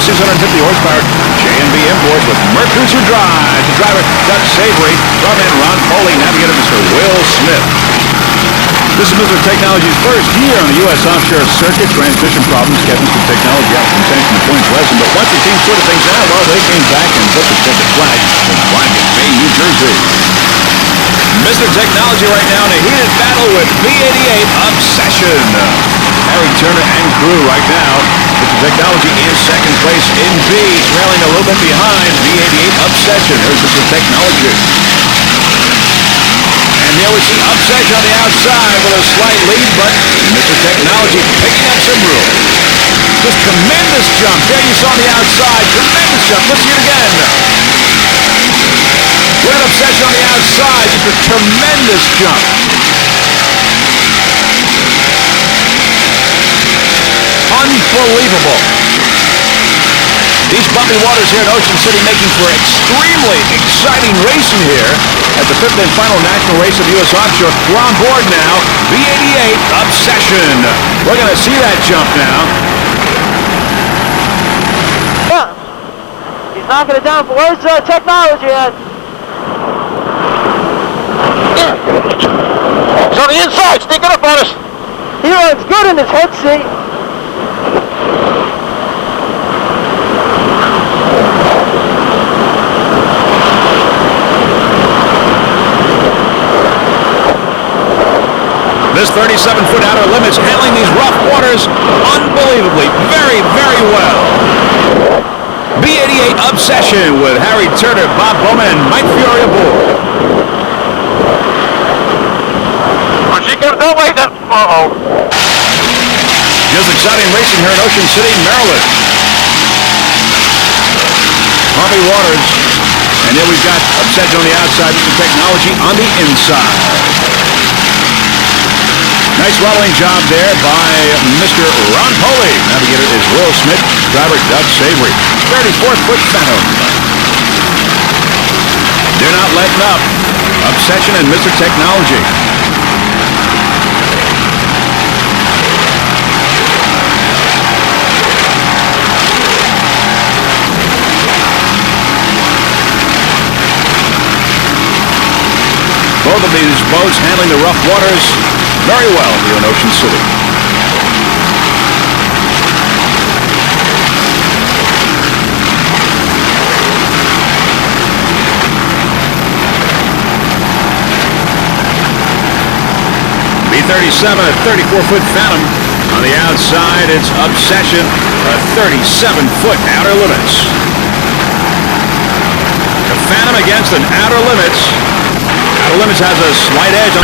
650 horsepower J&B imports with Mercruiser drive. The driver, Dutch Savory. Frogman Ron Foley. Navigator, Mr. Will Smith. This is Mr. Technology's first year on the U.S. offshore circuit. Transmission problems kept Mr. Technology out of contention in points lesson, but once the team sorted things out, well, they came back and booked a checkered flag from flying in Bay, New Jersey. Mr. Technology right now in a heated battle with B-88 Obsession. Harry Turner and crew right now. Mr. Technology in second place in B, trailing a little bit behind B-88 Obsession. Here's Mr. Technology. And there we see Obsession on the outside with a slight lead, but Mr. Technology picking up some room. Just tremendous jump. There you saw on the outside. Tremendous jump. Let's see it again. Look at Obsession on the outside. Just a tremendous jump. Unbelievable. These bumpy waters here in Ocean City making for extremely exciting racing here at the fifth and final national race of U.S. Offshore. We're on board now. B-88 Obsession. We're going to see that jump now. Yeah. He's knocking it down. Where's Technology at? He's on the inside, sneaking up on us. He runs good in his head seat. This 37-foot outer limits handling these rough waters unbelievably, very, very well. B-88 Obsession with Harry Turner, Bob Bowman, and Mike Fiore aboard. No, wait, uh-oh. Just exciting racing here in Ocean City, Maryland. Bumpy waters. And then we've got Obsession on the outside, Mr. Technology on the inside. Nice rolling job there by Mr. Ron Foley. Navigator is Will Smith. Driver Dutch Savory. 34-foot Phantom. They're not letting up. Obsession and Mr. Technology. Both of these boats handling the rough waters very well here in Ocean City. B-37, a 34-foot Phantom. On the outside, it's Obsession, a 37-foot outer limits. The Phantom against an outer limits. Outer limits has a slight edge on